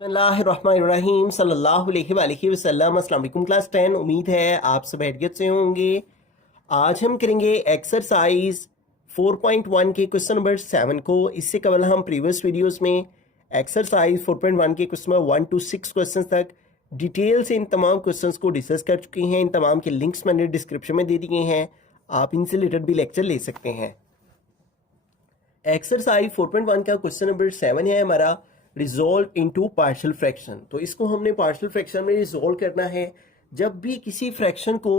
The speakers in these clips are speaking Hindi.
बिस्मिल्लाहिर्रहमानिर्रहीम सल्लल्लाहु अलैहि वसल्लम। अस्सलाम वालेकुम क्लास 10। उम्मीद है आप सब खैरियत से होंगे। आज हम करेंगे एक्सरसाइज 4.1 के क्वेश्चन नंबर 7 को। इससे कबल हम प्रीवियस वीडियोस में एक्सरसाइज 4.1 के क्वेश्चन नंबर 1 to 6 क्वेश्चन तक डिटेल से इन तमाम क्वेश्चंस को डिस्कस कर चुके हैं। इन तमाम के लिंक्स मैंने डिस्क्रिप्शन में दे दिए हैं, आप इनसे रिलेटेड भी लेक्चर ले सकते हैं। एक्सरसाइज 4.1 का क्वेश्चन नंबर 7 है हमारा, रिजोल्व इनटू पार्शियल फ्रैक्शन। तो इसको हमने पार्शियल फ्रैक्शन में रिजोल्व करना है। जब भी किसी फ्रैक्शन को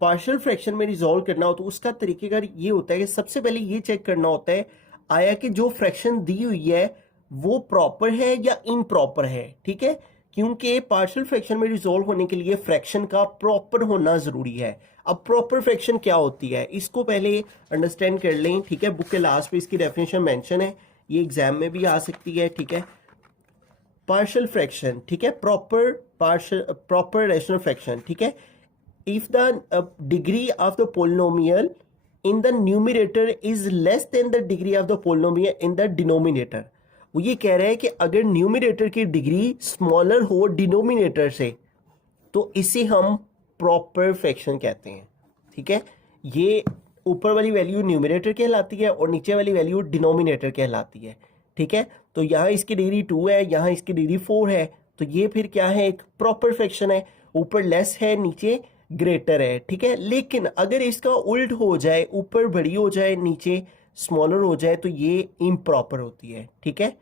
पार्शियल फ्रैक्शन में रिजोल्व करना हो तो उसका तरीकेकार ये होता है कि सबसे पहले ये चेक करना होता है आया कि जो फ्रैक्शन दी हुई है वो प्रॉपर है या इनप्रॉपर है। ठीक है, क्योंकि पार्शियल फ्रैक्शन में रिजोल्व होने के लिए फ्रैक्शन का प्रॉपर होना जरूरी है। अब प्रॉपर फ्रैक्शन क्या होती है इसको पहले अंडरस्टैंड कर लें। ठीक है, बुक के लास्ट पे इसकी डेफिनेशन मेंशन है, ये एग्जाम में भी आ सकती है। ठीक है, पार्शियल फ्रैक्शन, ठीक है, प्रॉपर रैशनल फ्रैक्शन। ठीक है, if the degree of the polynomial in the numerator is less than the degree of the polynomial in the denominator. वो ये कह रहे हैं कि अगर न्यूमरेटर की डिग्री स्मॉलर हो डिनोमिनेटर से तो इसे हम प्रॉपर फ्रैक्शन कहते हैं। ठीक है, ये ऊपर वाली वैल्यू न्यूमरेटर कहलाती है और नीचे वाली वैल्यू डिनोमिनेटर कहलाती है। ठीक है, तो यहाँ इसकी डिग्री 2 है, यहाँ इसकी डिग्री 4 है, तो ये फिर क्या है, एक प्रॉपर फ्रैक्शन है। ऊपर लेस है, नीचे ग्रेटर है। ठीक है, लेकिन अगर इसका उल्ट हो जाए, ऊपर बड़ी हो जाए नीचे स्मॉलर हो जाए तो ये इम्प्रॉपर होती है। ठीक है,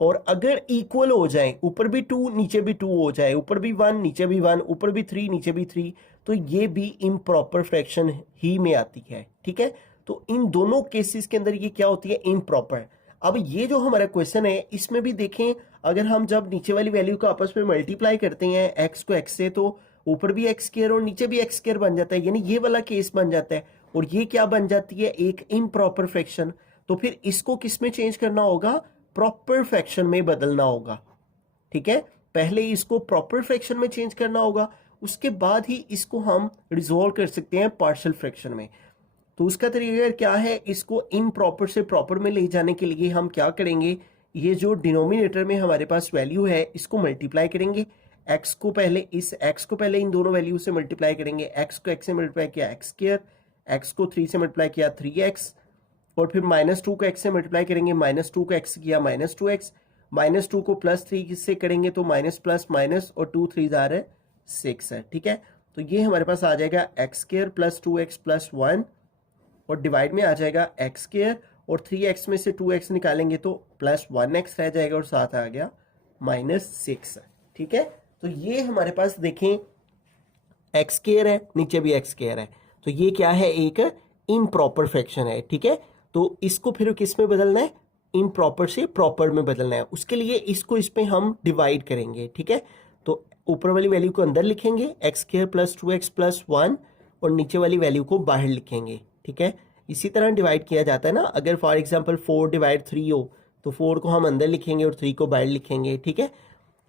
और अगर इक्वल हो जाए, ऊपर भी 2 नीचे भी 2 हो जाए, ऊपर भी 1 नीचे भी 1, ऊपर भी 3 नीचे भी 3, तो ये भी इम्प्रॉपर फ्रैक्शन ही में आती है। ठीक है, तो इन दोनों केसेस के अंदर ये क्या होती है, इम्प्रॉपर। अब ये जो हमारा क्वेश्चन है इसमें भी देखें, अगर हम जब नीचे वाली वैल्यू को आपस में मल्टीप्लाई करते हैं एक्स को एक्स से, तो ऊपर भी एक्स स्क्वायर और नीचे भी एक्स स्क्वायर बन जाता है, यानी ये वाला केस बन जाता है। और ये क्या बन जाती है, एक इम्प्रॉपर फ्रैक्शन। तो फिर इसको किस में चेंज करना होगा, प्रॉपर फ्रैक्शन में बदलना होगा। ठीक है, पहले इसको प्रॉपर फ्रैक्शन में चेंज करना होगा, उसके बाद ही इसको हम रिजोल्व कर सकते हैं पार्शियल फ्रैक्शन में। तो उसका तरीका क्या है, इसको इनप्रॉपर से प्रॉपर में ले जाने के लिए हम क्या करेंगे, ये जो डिनोमिनेटर में हमारे पास वैल्यू है इसको मल्टीप्लाई करेंगे। एक्स को पहले इन दोनों वैल्यू से मल्टीप्लाई करेंगे। एक्स को एक्स से मल्टीप्लाई किया एक्स स्क्वायर, एक्स को 3 से मल्टीप्लाई किया 3x, और फिर -2 को x से मल्टीप्लाई करेंगे, -2 को x किया -2x, -2 को +3 से करेंगे तो माइनस प्लस माइनस, और 2 3 जार है 6 है। ठीक है, तो ये हमारे पास आ जाएगा x² + 2x + 1, और डिवाइड में आ जाएगा x², और 3x में से 2x निकालेंगे तो +1x रह जाएगा, और साथ आ गया -6। ठीक है, तो ये हमारे पास देखें x² है, नीचे भी x² है, तो ये क्या है, एक इम्प्रॉपर फ्रैक्शन है। ठीक है, तो इसको फिर किस में बदलना है, इम्प्रॉपर से प्रॉपर में बदलना है। उसके लिए इसको इस पे हम डिवाइड करेंगे। ठीक है, तो ऊपर वाली वैल्यू को अंदर लिखेंगे x² + 2x + 1, और नीचे वाली वैल्यू को बाहर लिखेंगे। ठीक है, इसी तरह डिवाइड किया जाता है ना, अगर फॉर एग्जांपल 4/3 हो तो 4 को हम अंदर लिखेंगे और 3 को बाहर लिखेंगे। ठीक है,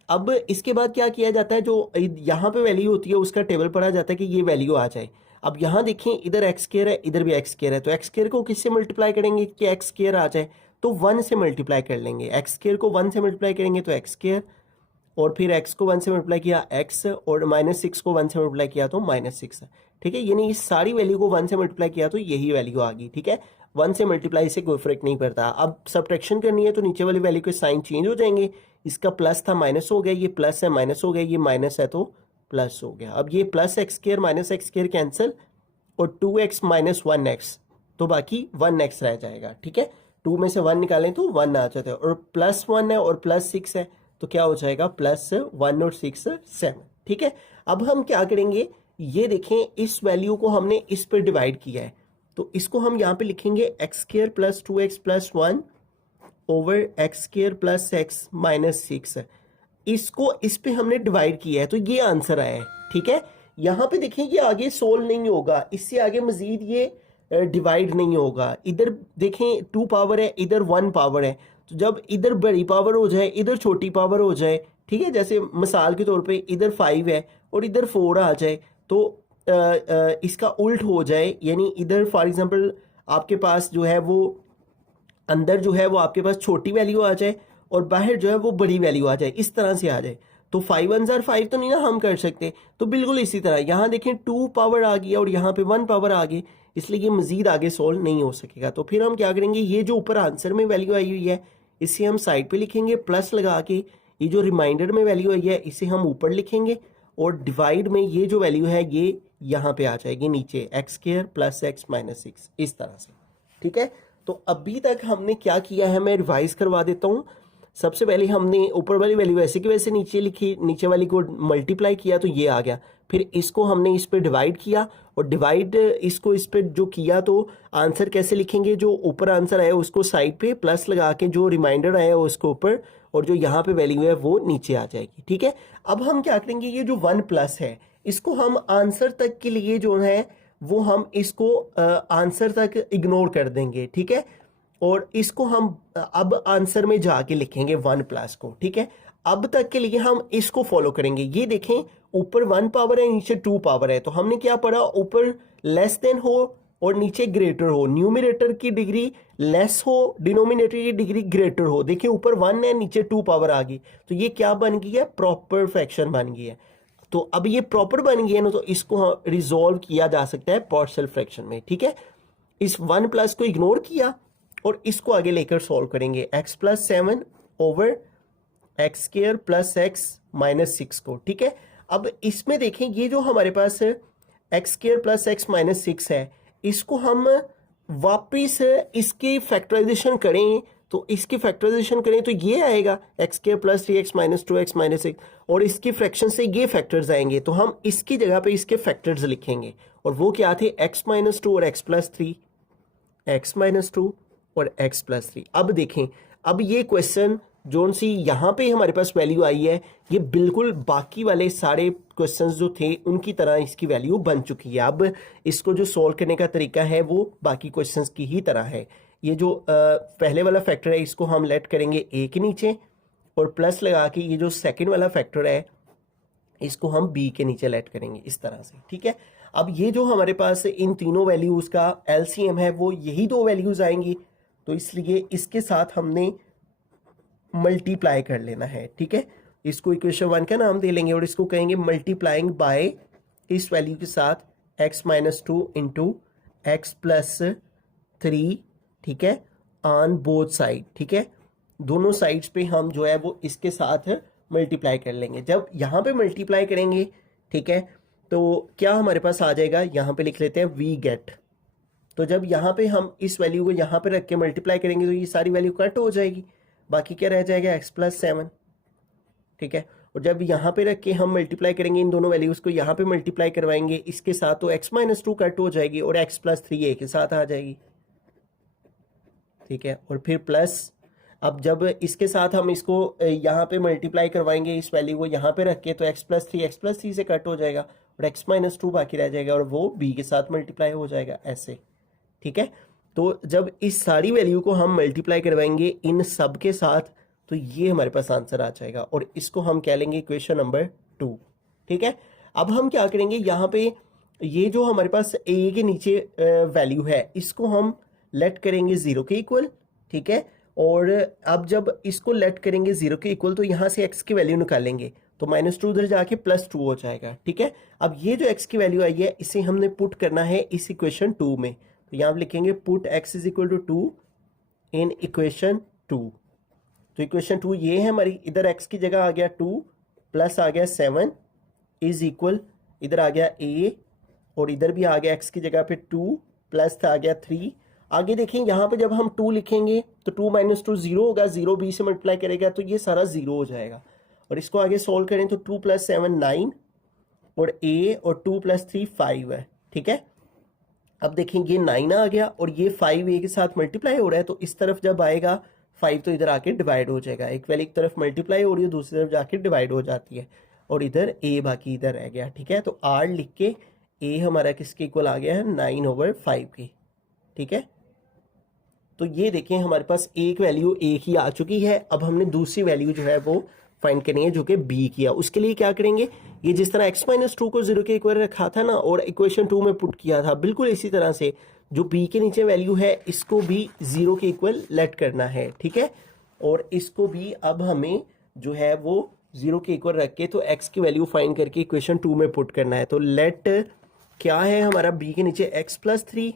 अब इसके बाद क्या किया जाता है, जो यहाँ पे वैल्यू होती है उसका टेबल पढ़ा जाता है कि ये वैल्यू आ जाए। अब यहाँ देखें, इधर x² है, इधर भी x² है, तो x² को किससे मल्टीप्लाई करेंगे कि x² आ जाए, तो 1 से मल्टीप्लाई कर लेंगे। x² को 1 से मल्टीप्लाई करेंगे तो x², और फिर x को 1 से मल्टीप्लाई किया x, और -6 को 1 से मल्टीप्लाई किया तो -6। ठीक है, यानी इस सारी वैल्यू को 1 से मल्टीप्लाई किया तो यही वैल्यू आ गई। ठीक है, 1 से मल्टीप्लाई से कोई फर्क नहीं पड़ता। अब सब्ट्रैक्शन करनी है तो नीचे वाली वैल्यू के साइन चेंज हो जाएंगे, इसका प्लस था माइनस हो गया, ये प्लस है माइनस हो गया, ये माइनस है तो प्लस हो गया। अब ये +x² -x² कैंसिल, और 2x - 1x, तो बाकी 1x रह जाएगा। ठीक है, 2 में से 1 निकालें तो 1 आ जाता है, और +1 है और +6 है तो क्या हो जाएगा, +1 और 6 7। ठीक है, अब हम क्या करेंगे, ये देखें इस वैल्यू को हमने इस पर डिवाइड किया है, तो इसको हम यहाँ पे लिखेंगे x² + 2x + 1 over x² + x - 6। इसको इस पे हमने डिवाइड किया है तो ये आंसर आया है। ठीक है, यहाँ पे देखिए ये आगे सोल्व नहीं होगा, इससे आगे मजीद ये डिवाइड नहीं होगा। इधर देखें 2 पावर है, इधर 1 पावर है, तो जब इधर बड़ी पावर हो जाए इधर छोटी पावर हो जाए, ठीक है, जैसे मिसाल के तौर पे इधर 5 है और इधर 4 आ जाए, तो इसका उल्ट हो जाए, यानी इधर फॉर एग्जांपल आपके पास जो है वो अंदर जो है वो आपके पास छोटी वैल्यू आ जाए, और बाहर जो है वो बड़ी वैल्यू आ जाए, इस तरह से आ जाए। तो 5 1 5 तो नहीं ना हम कर सकते, तो बिल्कुल इसी तरह यहाँ देखें 2 पावर आ गया और यहाँ पे 1 पावर आ गई, इसलिए ये मजीद आगे सोल्व नहीं हो सकेगा। तो फिर हम क्या करेंगे, ये जो ऊपर आंसर में वैल्यू आई हुई है इसे हम साइड पे लिखेंगे प्लस लगा के, ये जो रिमाइंडर में वैल्यू आई है इसे हम ऊपर लिखेंगे और डिवाइड में ये जो वैल्यू है ये यहाँ पे आ जाएगी नीचे, x² + x - 6 इस तरह से। ठीक है, तो अभी तक हमने क्या किया है मैं रिवाइज करवा देता हूँ। सबसे पहले हमने ऊपर वाली वैल्यू वैसे की वैसे नीचे लिखी, नीचे वाली को मल्टीप्लाई किया तो ये आ गया, फिर इसको हमने इस पे डिवाइड किया और डिवाइड इसको इस पे जो किया तो आंसर कैसे लिखेंगे, जो ऊपर आंसर आया उसको साइड पे प्लस लगा के, जो रिमाइंडर आया उसको ऊपर और जो यहाँ पे वैल्यू है वो नीचे आ जाएगी। ठीक है, अब हम क्या करेंगे, ये जो 1+ है इसको हम आंसर तक के लिए जो है वो हम इसको आंसर तक इग्नोर कर देंगे। ठीक है, और इसको हम अब आंसर में जाके लिखेंगे 1+ को। ठीक है, अब तक के लिए हम इसको फॉलो करेंगे। ये देखें ऊपर 1 पावर है नीचे 2 पावर है, तो हमने क्या पढ़ा, ऊपर लेस देन हो और नीचे ग्रेटर हो, न्यूमरेटर की डिग्री लेस हो, डिनोमिनेटर की डिग्री ग्रेटर हो। देखिए ऊपर 1 है नीचे 2 पावर आ गई, तो ये क्या बन गई है, प्रॉपर फ्रैक्शन बन गई है। तो अब ये प्रॉपर बन गई है ना, तो इसको रिजॉल्व किया जा सकता है पार्शियल फ्रैक्शन में। ठीक है, इस 1+ को इग्नोर किया और इसको आगे लेकर सॉल्व करेंगे, x + 7 / x² + x - 6 को। ठीक है, अब इसमें देखें ये जो हमारे पास x² + x - 6 है, इसको हम वापिस इसकी फैक्टराइजेशन करें, तो इसकी फैक्टराइजेशन करें तो ये आएगा x² + 3x - 2x - 6 और इसकी फ्रैक्शन से ये फैक्टर्स आएंगे, तो हम इसकी जगह पे इसके फैक्टर्स लिखेंगे और वो क्या थे, x - 2 और x + 3, x - 2 और x + 3। अब देखें, अब ये क्वेश्चन जोन सी यहाँ पे हमारे पास वैल्यू आई है, ये बिल्कुल बाकी वाले सारे क्वेश्चंस जो थे उनकी तरह इसकी वैल्यू बन चुकी है। अब इसको जो सॉल्व करने का तरीका है वो बाकी क्वेश्चंस की ही तरह है। ये जो पहले वाला फैक्टर है इसको हम लेट करेंगे a के नीचे और प्लस लगा के ये जो सेकेंड वाला फैक्टर है इसको हम b के नीचे लेट करेंगे इस तरह से। ठीक है, अब ये जो हमारे पास इन तीनों वैल्यूज का LCM है वो यही दो वैल्यूज आएंगी, तो इसलिए इसके साथ हमने मल्टीप्लाई कर लेना है। ठीक है, इसको इक्वेशन 1 का नाम दे लेंगे और इसको कहेंगे मल्टीप्लाइंग बाय इस वैल्यू के साथ x - 2 × x + 3। ठीक है, ऑन बोथ साइड। ठीक है, दोनों साइड्स पे हम जो है वो इसके साथ मल्टीप्लाई कर लेंगे। जब यहाँ पे मल्टीप्लाई करेंगे, ठीक है, तो क्या हमारे पास आ जाएगा, यहाँ पे लिख लेते हैं वी गेट। तो जब यहाँ पे हम इस वैल्यू को यहाँ पे रख के मल्टीप्लाई करेंगे तो ये सारी वैल्यू कट हो जाएगी, बाकी क्या रह जाएगा x + 7। ठीक है, और जब यहाँ पे रख के हम मल्टीप्लाई करेंगे इन दोनों वैल्यूज को, यहाँ पे मल्टीप्लाई करवाएंगे इसके साथ, तो x - 2 कट हो जाएगी और x + 3 a के साथ आ जाएगी। ठीक है, और फिर प्लस, अब जब इसके साथ हम इसको यहाँ पे मल्टीप्लाई करवाएंगे इस वैल्यू को यहाँ पे रख के, तो x + 3 से कट हो जाएगा और x - 2 बाकी रह जाएगा और वो b के साथ मल्टीप्लाई हो जाएगा ऐसे। ठीक है, तो जब इस सारी वैल्यू को हम मल्टीप्लाई करवाएंगे इन सब के साथ, तो ये हमारे पास आंसर आ जाएगा और इसको हम कह लेंगे इक्वेशन नंबर 2। ठीक है, अब हम क्या करेंगे, यहाँ पे ये जो हमारे पास a के नीचे वैल्यू है इसको हम लेट करेंगे 0 के इक्वल। ठीक है, और अब जब इसको लेट करेंगे 0 के इक्वल तो यहाँ से x की वैल्यू निकालेंगे, तो -2 उधर जाके +2 हो जाएगा। ठीक है, अब ये जो x की वैल्यू आई है इसे हमने पुट करना है इस इक्वेशन 2 में, तो यहाँ लिखेंगे पुट x = 2 इन इक्वेशन 2। तो इक्वेशन 2 ये है हमारी, इधर x की जगह आ गया 2 प्लस आ गया 7 = इधर आ गया a और इधर भी आ गया x की जगह पे 2 प्लस आ गया 3। आगे देखें यहाँ पे जब हम 2 लिखेंगे तो 2 - 2 0 होगा, 0 b से मल्टीप्लाई करेगा तो ये सारा 0 हो जाएगा। और इसको आगे सोल्व करें तो 2 + 7 9 और a और 2 + 3 5 है। ठीक है, अब देखें ये 9 आ गया और ये 5 a के साथ मल्टीप्लाई हो रहा है, तो इस तरफ जब आएगा 5 तो इधर आके डिवाइड हो जाएगा। एक वैल्यू एक तरफ मल्टीप्लाई हो रही है दूसरी तरफ जाके डिवाइड हो जाती है और इधर a बाकी इधर रह गया। ठीक है, तो r लिख के a हमारा किसके इक्वल आ गया है 9/5 के। ठीक है, तो ये देखें हमारे पास एक वैल्यू a की आ चुकी है। अब हमने दूसरी वैल्यू जो है वो फाइंड करनी है जो कि b किया। उसके लिए क्या करेंगे, ये जिस तरह x - 2 को 0 के इक्वल रखा था ना और इक्वेशन 2 में पुट किया था, बिल्कुल इसी तरह से जो b के नीचे वैल्यू है इसको भी 0 के इक्वल लेट करना है। ठीक है, और इसको भी अब हमें जो है वो 0 के इक्वल रख के तो x की वैल्यू फाइंड करके इक्वेशन 2 में पुट करना है। तो लेट क्या है हमारा b के नीचे x प्लस 3,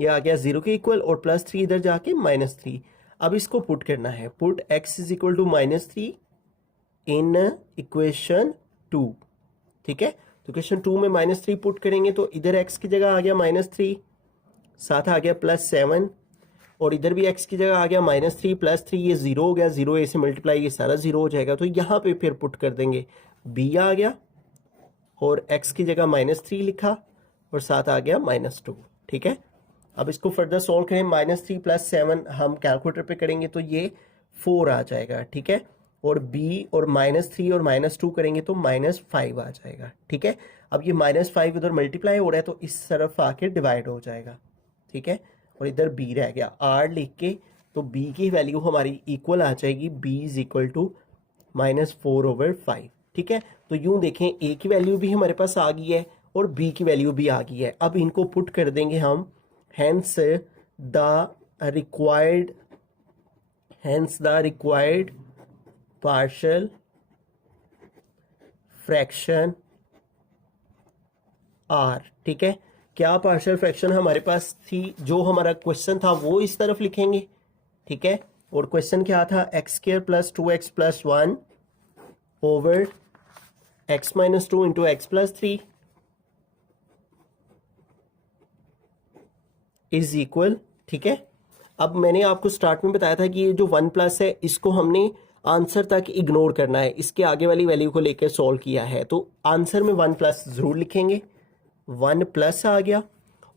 ये आ गया 0 के इक्वल और प्लस 3 इधर जाके -3। अब इसको पुट करना है, put x is equal to -3 in equation 2, ठीक है। तो इक्वेशन 2 में -3 पुट करेंगे तो इधर x की जगह आ गया -3, साथ आ गया +7 और इधर भी x की जगह आ गया -3 +3, ये 0 हो गया, 0 a से मल्टीप्लाई ये सारा 0 हो जाएगा। तो यहाँ पे फिर पुट कर देंगे b आ गया और x की जगह -3 लिखा और साथ आ गया -2, ठीक है। अब इसको फर्दर सॉल्व करें, -3 + 7 हम कैलकुलेटर पे करेंगे तो ये 4 आ जाएगा, ठीक है। और b और -3 और -2 करेंगे तो -5 आ जाएगा, ठीक है। अब ये -5 इधर मल्टीप्लाई हो रहा है तो इस तरफ आके डिवाइड हो जाएगा, ठीक है। और इधर b रह गया, r लिख के तो b की वैल्यू हमारी इक्वल आ जाएगी, b इज इक्वल टू -4/5, ठीक है। तो यूं देखें a की वैल्यू भी हमारे पास आ गई है और b की वैल्यू भी आ गई है। अब इनको पुट कर देंगे हम, hence the required partial fraction r, ठीक है। क्या पार्शियल फ्रैक्शन हमारे पास थी, जो हमारा क्वेश्चन था वो इस तरफ लिखेंगे, ठीक है। और क्वेश्चन क्या था, x² + 2x + 1 over x - 2 into x + 3 is equal, ठीक है। अब मैंने आपको स्टार्ट में बताया था कि ये जो 1+ है इसको हमने आंसर तक इग्नोर करना है, इसके आगे वाली वैल्यू को लेकर सॉल्व किया है। तो आंसर में 1+ जरूर लिखेंगे, 1+ आ गया।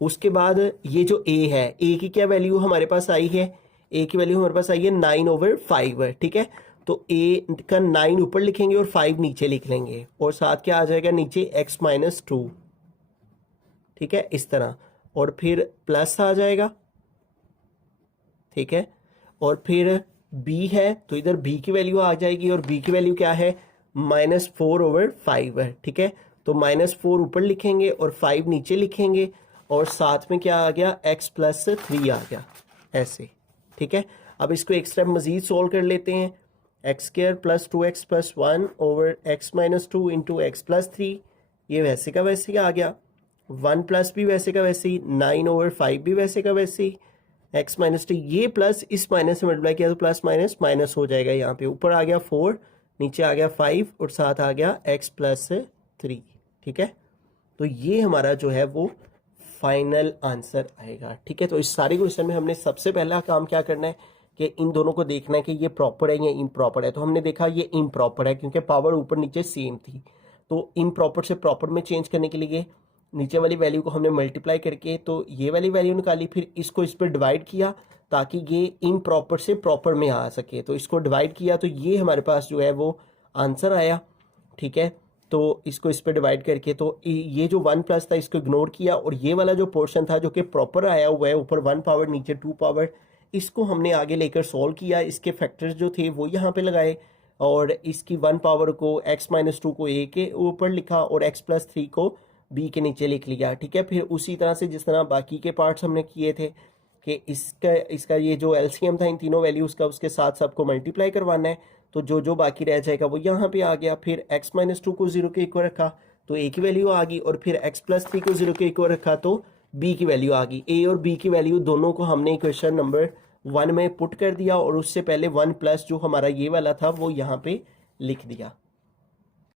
उसके बाद ये जो a है, a की क्या वैल्यू हमारे पास आई है, a की वैल्यू हमारे पास आई है 9/5, ठीक है। तो a का 9 ऊपर लिखेंगे और 5 नीचे लिख लेंगे और साथ क्या आ जाएगा नीचे x - 2, ठीक है, इस तरह। और फिर प्लस आ जाएगा, ठीक है। और फिर b है तो इधर b की वैल्यू आ जाएगी और b की वैल्यू क्या है, -4/5 है, ठीक है। तो -4 ऊपर लिखेंगे और 5 नीचे लिखेंगे और साथ में क्या आ गया, x + 3 आ गया, ऐसे, ठीक है। अब इसको एक स्टेप मजीद सोल्व कर लेते हैं, x² + 2x + 1 over x - 2 into x + 3, ये वैसे का वैसे ही आ गया। 1+ भी वैसे का वैसे ही, 9/5 भी वैसे का वैसे ही, x - 2 ये प्लस इस माइनस से मल्टीप्लाई किया तो प्लस माइनस माइनस हो जाएगा, यहाँ पे ऊपर आ गया 4, नीचे आ गया 5 और साथ आ गया x + 3, ठीक है। तो ये हमारा जो है वो फाइनल आंसर आएगा, ठीक है। तो इस सारे क्वेश्चन में हमने सबसे पहला काम क्या करना है कि इन दोनों को देखना है कि ये प्रॉपर है या इम्प्रॉपर है। तो हमने देखा ये इम्प्रॉपर है क्योंकि पावर ऊपर नीचे सेम थी। तो इम्प्रॉपर से प्रॉपर में चेंज करने के लिए नीचे वाली वैल्यू को हमने मल्टीप्लाई करके तो ये वाली वैल्यू निकाली, फिर इसको इस पर डिवाइड किया ताकि ये इम्प्रॉपर से प्रॉपर में आ सके। तो इसको डिवाइड किया तो ये हमारे पास जो है वो आंसर आया, ठीक है। तो इसको इस पर डिवाइड करके तो ये जो 1+ था इसको इग्नोर किया और ये वाला जो पोर्शन था जो कि प्रॉपर आया हुआ है, ऊपर 1 पावर नीचे 2 पावर, इसको हमने आगे लेकर सॉल्व किया। इसके फैक्टर्स जो थे वो यहाँ पे लगाए और इसकी 1 पावर को x - 2 को a के ऊपर लिखा और x + 3 को b के नीचे लिख लिया, ठीक है। फिर उसी तरह से जिस तरह बाकी के पार्ट्स हमने किए थे कि इसका ये जो एलसीएम था इन तीनों वैल्यूज़ का, उसके साथ सबको मल्टीप्लाई करवाना है। तो जो बाकी रह जाएगा वो यहाँ पे आ गया। फिर x - 2 को 0 के इक्वल रखा तो a की वैल्यू आ गई और फिर x + 3 को 0 के इक्वल रखा तो b की वैल्यू आ गई। a और b की वैल्यू दोनों को हमने क्वेश्चन नंबर 1 में पुट कर दिया और उससे पहले 1+ जो हमारा ये वाला था वो यहाँ पे लिख दिया।